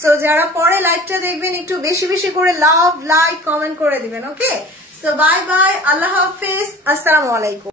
সো যারা পরে লাইভটা দেখবেন একটু বেশি বেশি করে লাভ, লাইক, কমেন্ট করে দিবেন। ওকে, সো বাই বাই, আল্লাহ হাফেজ, আসসালামু আলাইকুম।